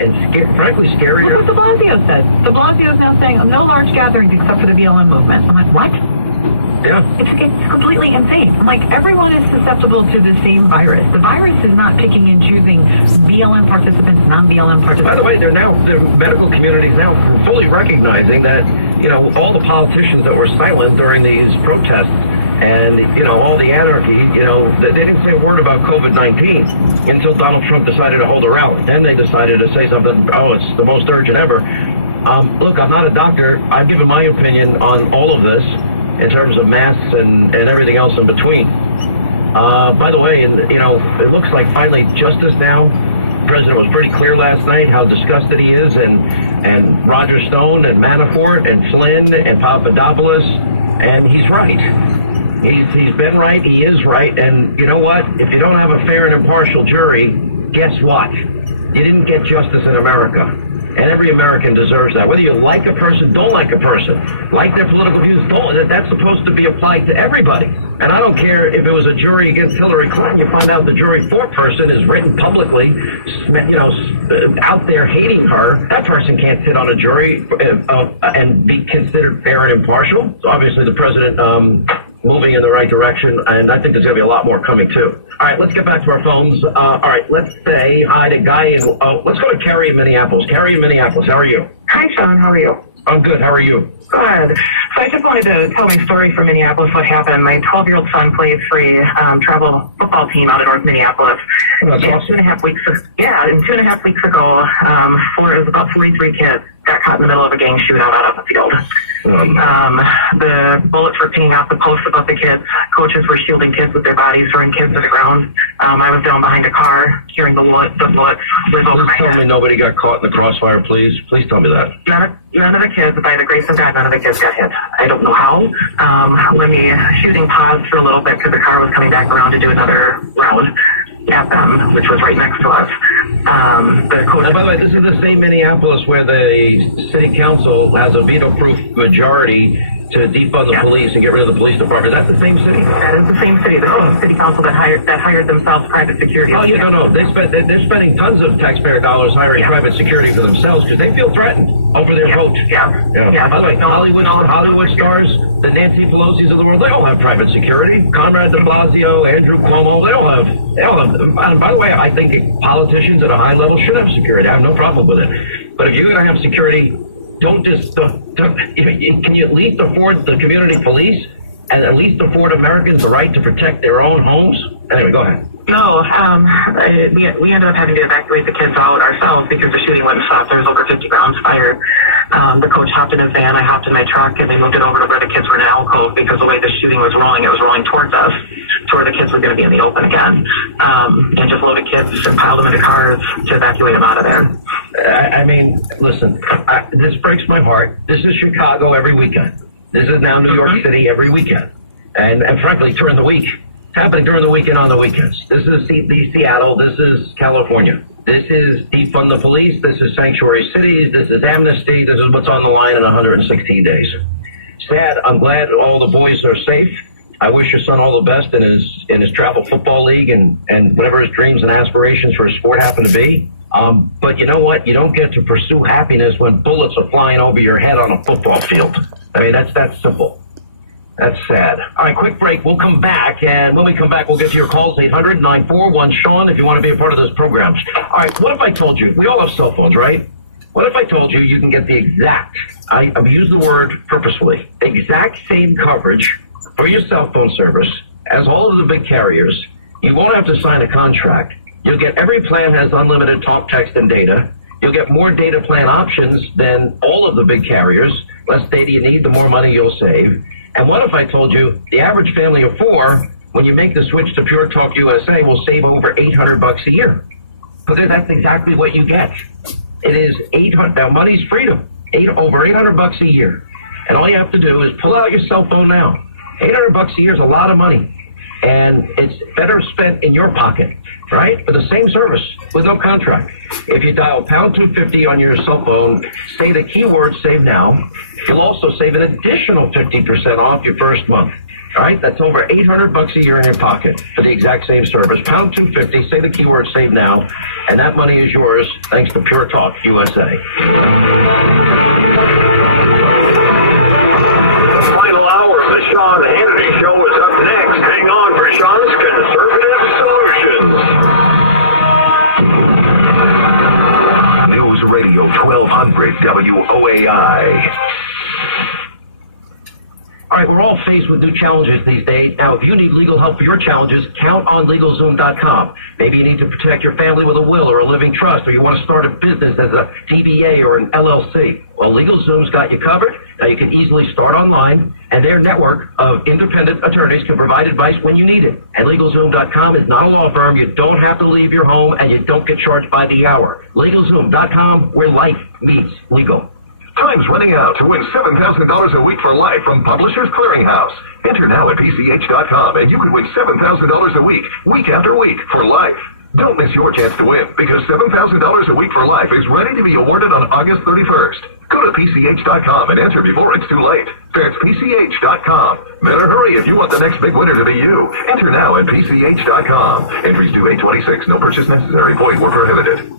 and frankly scarier. Look what de Blasio said. De Blasio is now saying no large gatherings except for the BLM movement. I'm like, what? Yeah. It's completely insane. I'm like, everyone is susceptible to the same virus. The virus is not picking and choosing BLM participants, non-BLM participants. By the way, the medical community is now fully recognizing that, all the politicians that were silent during these protests and, all the anarchy, they didn't say a word about COVID-19 until Donald Trump decided to hold a rally. Then they decided to say something, it's the most urgent ever. Look, I'm not a doctor. I've given my opinion on all of this in terms of masks and everything else in between. By the way, it looks like finally justice now. The president was pretty clear last night how disgusted he is, and Roger Stone and Manafort and Flynn and Papadopoulos, and he's right. He's been right, he is right, and you know what? If you don't have a fair and impartial jury, guess what? You didn't get justice in America. And every American deserves that. Whether you like a person, don't like a person, like their political views, don't. That's supposed to be applied to everybody. And I don't care if it was a jury against Hillary Clinton. You find out the jury for person is written publicly, out there hating her. That person can't sit on a jury and be considered fair and impartial. So obviously the president moving in the right direction, and I think there's going to be a lot more coming too. All right, let's get back to our phones. All right, let's say hi to Guy let's go to Carrie in Minneapolis. Carrie in Minneapolis, how are you? Hi, Sean. How are you? I'm good. How are you? Good. So I just wanted to tell my story from Minneapolis, what happened. My 12-year-old son plays for a travel football team out in North Minneapolis. Oh, that's awesome. 2.5 weeks ago, it was about 43 kids got caught in the middle of a gang shootout out on the field. The bullets were pinging off the posts above the kids. Coaches were shielding kids with their bodies, throwing kids to the ground. I was down behind a car, hearing the bullets whiz over my head. Tell me nobody got caught in the crossfire, please. Please tell me that. None of the kids, by the grace of God, none of the kids got hit. I don't know how. When the shooting paused for a little bit because the car was coming back around to do another round at them, which was right next to us. The coach. By the way, this is the same Minneapolis where the city council has a veto-proof majority to defund the police and get rid of the police department. That's the same city? That is the same city. The same city council that hired themselves private security. Oh, yeah, no. They're spending tons of taxpayer dollars hiring private security for themselves because they feel threatened over their vote. Yeah. By the way, Hollywood stars, the Nancy Pelosi's of the world, they all have private security. Conrad de Blasio, Andrew Cuomo, they all have. And by the way, I think politicians at a high level should have security. I have no problem with it. But if you're going to have security, can you at least afford the community police and at least afford Americans the right to protect their own homes? Anyway, go ahead. No, we ended up having to evacuate the kids out ourselves because the shooting wouldn't stop. There was over 50 rounds fired. The coach hopped in his van, I hopped in my truck, and they moved it over to where the kids were in an alcove because the way the shooting was rolling, it was rolling towards us, to where the kids were going to be in the open again. And just loaded kids and piled them into cars to evacuate them out of there. I mean, listen, this breaks my heart. This is Chicago every weekend. This is now New York City every weekend. And frankly, during the week. It's happening during the weekend on the weekends. This is Seattle. This is California. This is defund the police. This is sanctuary cities. This is amnesty. This is what's on the line in 116 days. Sad. I'm glad all the boys are safe. I wish your son all the best in his travel football league and whatever his dreams and aspirations for his sport happen to be. But you know what? You don't get to pursue happiness when bullets are flying over your head on a football field. I mean, that's that simple. That's sad. All right, quick break. We'll come back, and when we come back, we'll get to your calls, 800-941-SEAN, if you want to be a part of those programs. All right, what if I told you, we all have cell phones, right? What if I told you you can get the exact, I've used the word purposefully, exact same coverage for your cell phone service as all of the big carriers. You won't have to sign a contract. You'll get every plan has unlimited talk, text, and data. You'll get more data plan options than all of the big carriers. Less data you need, the more money you'll save. And what if I told you the average family of four, when you make the switch to Pure Talk USA, will save over $800 a year? Because that's exactly what you get. It is $800. Now, money's freedom. Over $800 a year. And all you have to do is pull out your cell phone now. $800 a year is a lot of money. And it's better spent in your pocket, right? For the same service with no contract. If you dial pound 250 on your cell phone, say the keyword save now, you'll also save an additional 50% off your first month. All right, that's over $800 a year in your pocket for the exact same service. Pound 250, say the keyword save now, and that money is yours thanks to Pure Talk USA. Final hour of the Sean Hannity Show is up next. Hang on for Sean's Conservative Solutions. News Radio 1200 WOAI. All right, we're all faced with new challenges these days. Now, if you need legal help for your challenges, count on LegalZoom.com. Maybe you need to protect your family with a will or a living trust, or you want to start a business as a DBA or an LLC. Well, LegalZoom's got you covered. Now, you can easily start online, and their network of independent attorneys can provide advice when you need it. And LegalZoom.com is not a law firm. You don't have to leave your home, and you don't get charged by the hour. LegalZoom.com, where life meets legal. Time's running out to win $7,000 a week for life from Publishers Clearinghouse. Enter now at PCH.com and you can win $7,000 a week after week, for life. Don't miss your chance to win, because $7,000 a week for life is ready to be awarded on August 31st. Go to PCH.com and enter before it's too late. That's PCH.com. Better hurry if you want the next big winner to be you. Enter now at PCH.com. Entries due 8/26. No purchase necessary. Void where prohibited.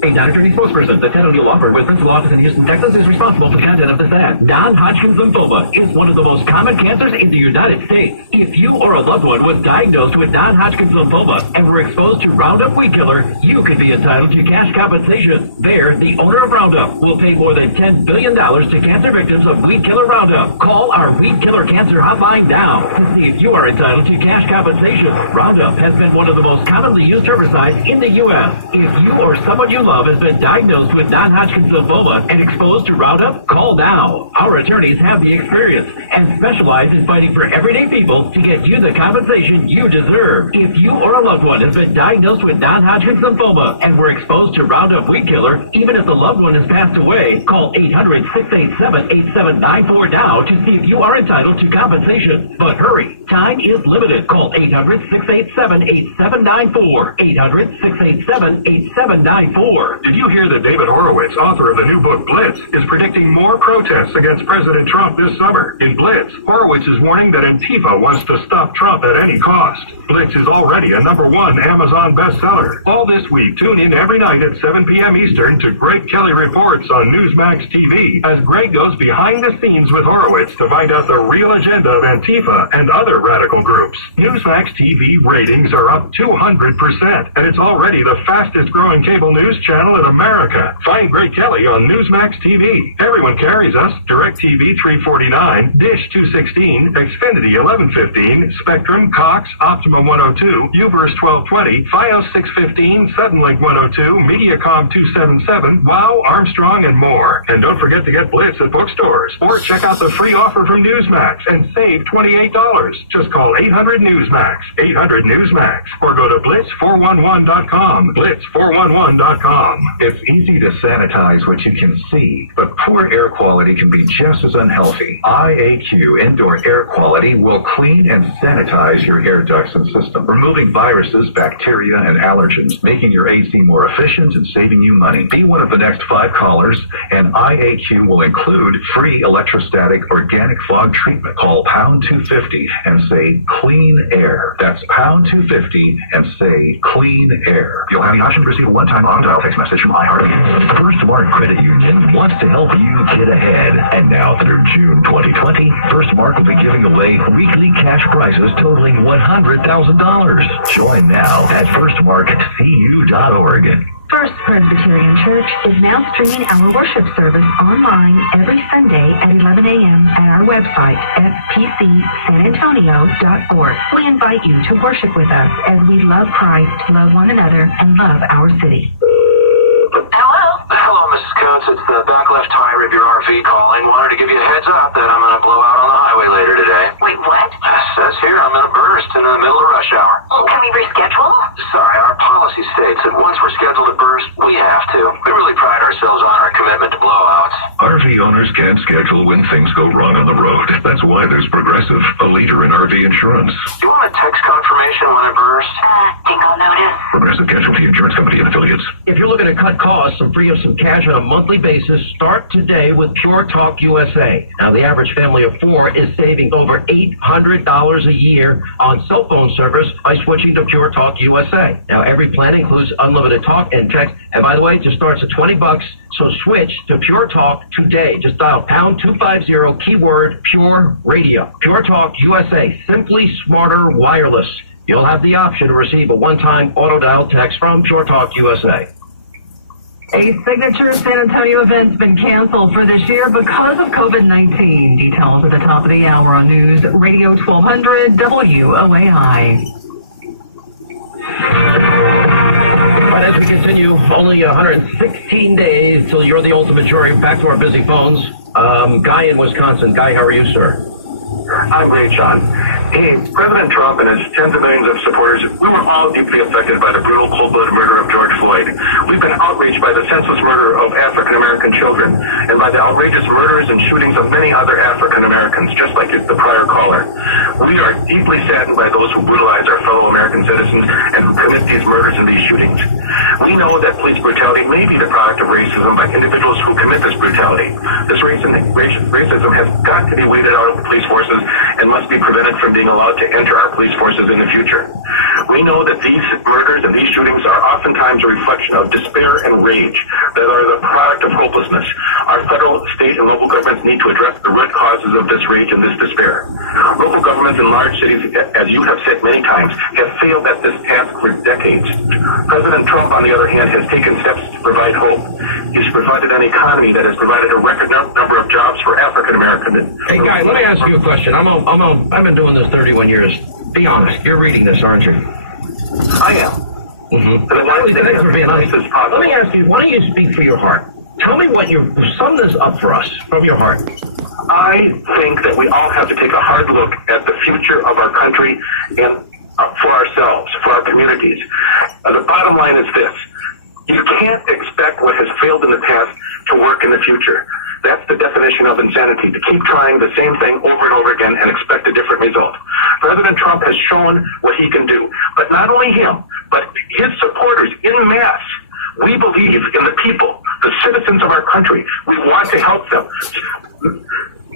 A Don Attorney spokesperson, the Ted O'Neill Law Firm with principal office in Houston, Texas, is responsible for the content of this ad. Non-Hodgkin's lymphoma is one of the most common cancers in the United States. If you or a loved one was diagnosed with non-Hodgkin's lymphoma and were exposed to Roundup Weed Killer, you could be entitled to cash compensation. There, the owner of Roundup will pay more than $10 billion to cancer victims of Weed Killer Roundup. Call our Weed Killer Cancer Hotline now to see if you are entitled to cash compensation. Roundup has been one of the most commonly used herbicides in the U.S. If you or someone you love has been diagnosed with non-Hodgkin's lymphoma and exposed to Roundup, call now. Our attorneys have the experience and specialize in fighting for everyday people to get you the compensation you deserve. If you or a loved one has been diagnosed with non-Hodgkin's lymphoma and were exposed to Roundup Weed Killer, even if the loved one has passed away, call 800-687-8794 now to see if you are entitled to compensation. But hurry, time is limited. Call 800-687-8794. 800-687-8794. Did you hear that David Horowitz, author of the new book Blitz, is predicting more protests against President Trump this summer? In Blitz, Horowitz is warning that Antifa wants to stop Trump at any cost. Blitz is already a #1 Amazon bestseller. All this week, tune in every night at 7 p.m. Eastern to Greg Kelly Reports on Newsmax TV, as Greg goes behind the scenes with Horowitz to find out the real agenda of Antifa and other radical groups. Newsmax TV ratings are up 200%, and it's already the fastest growing cable news channel in America. Find Greg Kelly on Newsmax TV. Everyone carries us. DirecTV 349, Dish 216, Xfinity 1115, Spectrum, Cox, Optimum 102, Uverse 1220, Fios 615, Suddenlink 102, Mediacom 277, Wow, Armstrong, and more. And don't forget to get Blitz at bookstores. Or check out the free offer from Newsmax and save $28. Just call 800-NEWSMAX, 800-NEWSMAX, or go to Blitz411.com, Blitz411.com. It's easy to sanitize what you can see, but poor air quality can be just as unhealthy. IAQ Indoor Air Quality will clean and sanitize your air ducts and system, removing viruses, bacteria, and allergens, making your AC more efficient and saving you money. Be one of the next 5 callers, and IAQ will include free electrostatic organic fog treatment. Call pound 250 and say clean air. That's pound 250 and say clean air. You'll have the option to receive a one-time on-dial text message from iHeartMedia. First Mark Credit Union wants to help you get ahead. And now through June 2020, First Mark will be giving away weekly cash prizes totaling $100,000. Join now at firstmarkcu.org. First Presbyterian Church is now streaming our worship service online every Sunday at 11 a.m. at our website, fpcsanantonio.org. We invite you to worship with us as we love Christ, love one another, and love our city. Hello, Mrs. Coates. It's the back left tire of your RV calling. Wanted to give you a heads up that I'm going to blow out on the highway later today. Wait, what? It says here I'm in a burst in the middle of rush hour. Well, can we reschedule? Sorry, our policy states that once we're scheduled to burst, we have to. We really pride ourselves on our commitment to blowouts. RV owners can't schedule when things go wrong on the road. That's why there's Progressive, a leader in RV insurance. Do you want a text confirmation when it bursts? Think I'll notice. Progressive Progressive Casualty Insurance Company and affiliates. If you're looking to cut costs and free up some cash on a monthly basis, start today with Pure Talk USA. Now, the average family of four is saving over $800 a year on cell phone service by switching to Pure Talk USA. Now, every plan includes unlimited talk and text. And by the way, it just starts at $20. So switch to Pure Talk today. Just dial pound 250 keyword Pure Radio. Pure Talk USA. Simply smarter wireless. You'll have the option to receive a one-time auto-dial text from Pure Talk USA. A signature San Antonio event's been canceled for this year because of COVID-19. Details at the top of the hour on News Radio 1200 WOAI. Right, as we continue, only 116 days till you're the ultimate jury. Back to our busy phones. Guy in Wisconsin. Guy, how are you, sir? I'm great, John. Hey, President Trump and his tens of millions of supporters, we were all deeply affected by the brutal, cold-blooded murder of George Floyd. We've been outraged by the senseless murder of African-American children and by the outrageous murders and shootings of many other African-Americans, just like the prior caller. We are deeply saddened by those who brutalize our fellow American citizens and who commit these murders and these shootings. We know that police brutality may be the product of racism by individuals who commit this brutality. This racism has got to be weeded out of the police forces and must be prevented from being allowed to enter our police forces in the future. We know that these murders and these shootings are oftentimes a reflection of despair and rage that are the product of hopelessness. Our federal, state, and local governments need to address the root causes of this rage and this despair. Local governments in large cities, as you have said many times, have failed at this task for decades. President Trump, on the other hand, has taken steps to provide hope. He's provided an economy that has provided a record number of jobs for African Americans. Hey, Guy, let me ask you a question. I've been doing this 31 years. Be honest. You're reading this, aren't you? I am. Mm-hmm. Thanks for being honest. Let me ask you, why don't you speak for your heart? Tell me sum this up for us from your heart. I think that we all have to take a hard look at the future of our country and for ourselves, for our communities. The bottom line is this. You can't expect what has failed in the past to work in the future. That's the definition of insanity, to keep trying the same thing over and over again and expect a different result. President Trump has shown what he can do. But not only him, but his supporters in mass. We believe in the people, the citizens of our country. We want to help them.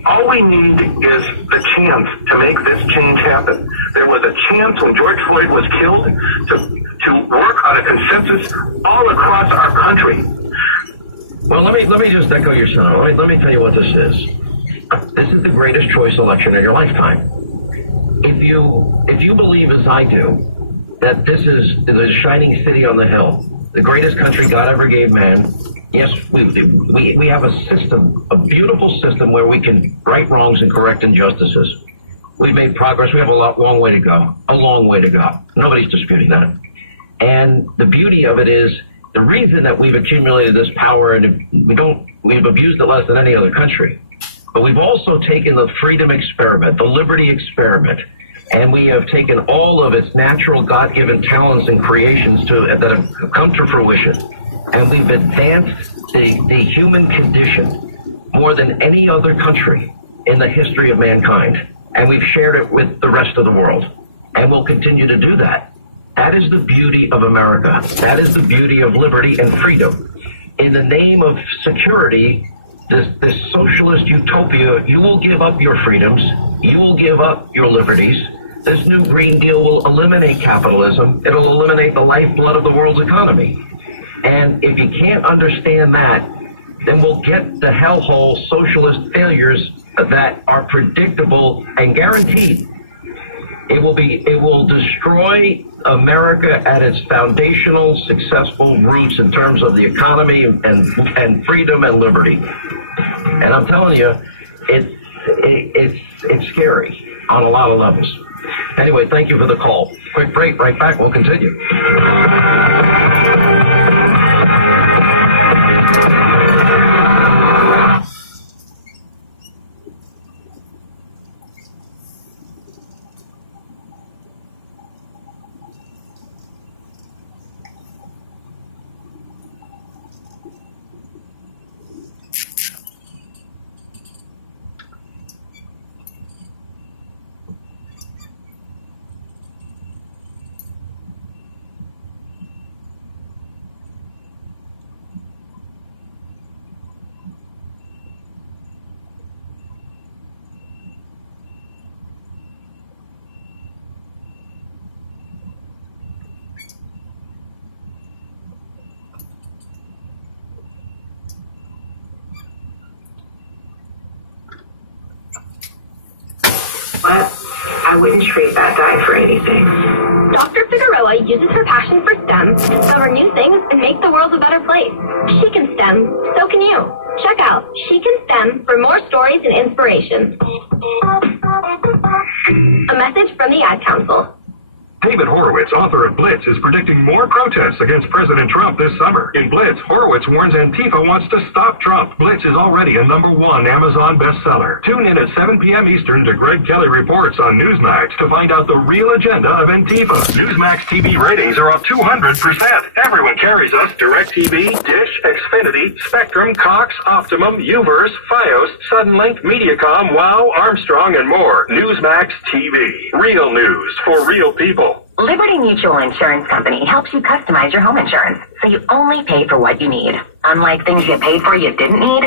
All we need is the chance to make this change happen. There was a chance when George Floyd was killed to work on a consensus all across our country. Well, let me just echo your sentiment. Let me tell you what this is. This is the greatest choice election in your lifetime. If you believe, as I do, that this is the shining city on the hill, the greatest country God ever gave man, yes, we have a system, a beautiful system where we can right wrongs and correct injustices. We've made progress. We have a long way to go. A long way to go. Nobody's disputing that. And the beauty of it is, the reason that we've accumulated this power, and we've abused it less than any other country, but we've also taken the freedom experiment, the liberty experiment, and we have taken all of its natural God-given talents and creations that have come to fruition, and we've advanced the human condition more than any other country in the history of mankind, and we've shared it with the rest of the world, and we'll continue to do that. That is the beauty of America. That is the beauty of liberty and freedom. In the name of security, this socialist utopia, you will give up your freedoms. You will give up your liberties. This new Green Deal will eliminate capitalism. It'll eliminate the lifeblood of the world's economy. And if you can't understand that, then we'll get the hellhole socialist failures that are predictable and guaranteed. It will destroy America at its foundational, successful roots in terms of the economy and freedom and liberty. And I'm telling you, it's scary on a lot of levels. Anyway, thank you for the call. Quick break, right back. We'll continue. I wouldn't trade that dye for anything. Dr. Figueroa uses her passion for STEM to discover new things and make the world a better place. She can STEM, so can you. Check out She Can STEM for more stories and inspiration. A message from the Ad Council. David Horowitz, author of Blitz, is predicting more protests against President Trump this summer. In Blitz, Horowitz warns Antifa wants to stop Trump. Blitz is already a #1 Amazon bestseller. Tune in at 7 p.m. Eastern to Greg Kelly Reports on Newsmax to find out the real agenda of Antifa. Newsmax TV ratings are up 200%. Everyone carries us. DirecTV, Dish, Xfinity, Spectrum, Cox, Optimum, Uverse, Fios, Suddenlink, Mediacom, WOW, Armstrong, and more. Newsmax TV. Real news for real people. Liberty Mutual Insurance Company helps you customize your home insurance, so you only pay for what you need. Unlike things you paid for you didn't need,